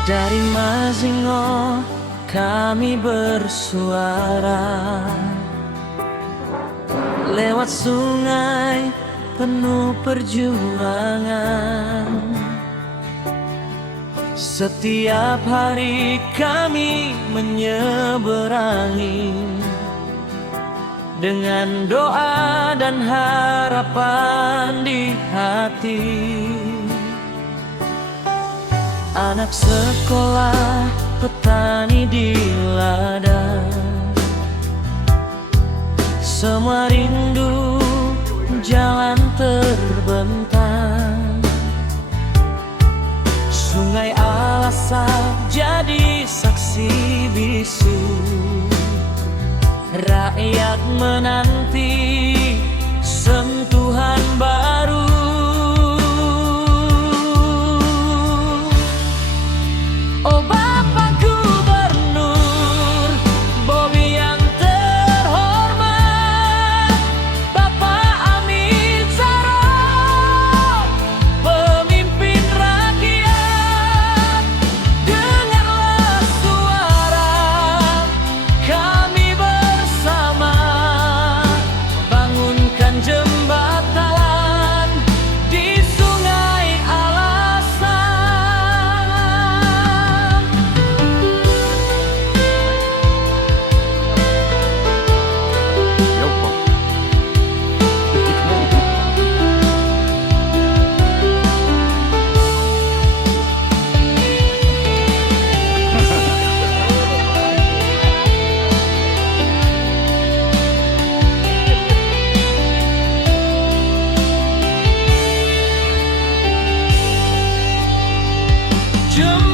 Dari Mazingo kami bersuara, lewat sungai penuh perjuangan. Setiap hari kami menyeberangi dengan doa dan harapan di hati. Anak sekolah, petani di ladang, semua rindu jalan terbentang. Sungai Alasak jadi saksi bisu, rakyat menanti sentuhan baru. Oh Bapak Gubernur Bobi yang terhormat, Bapak Amir Saro, pemimpin rakyat, dengarlah suara kami bersama, bangunkan jembatan di Sungai Alasan. Jembatan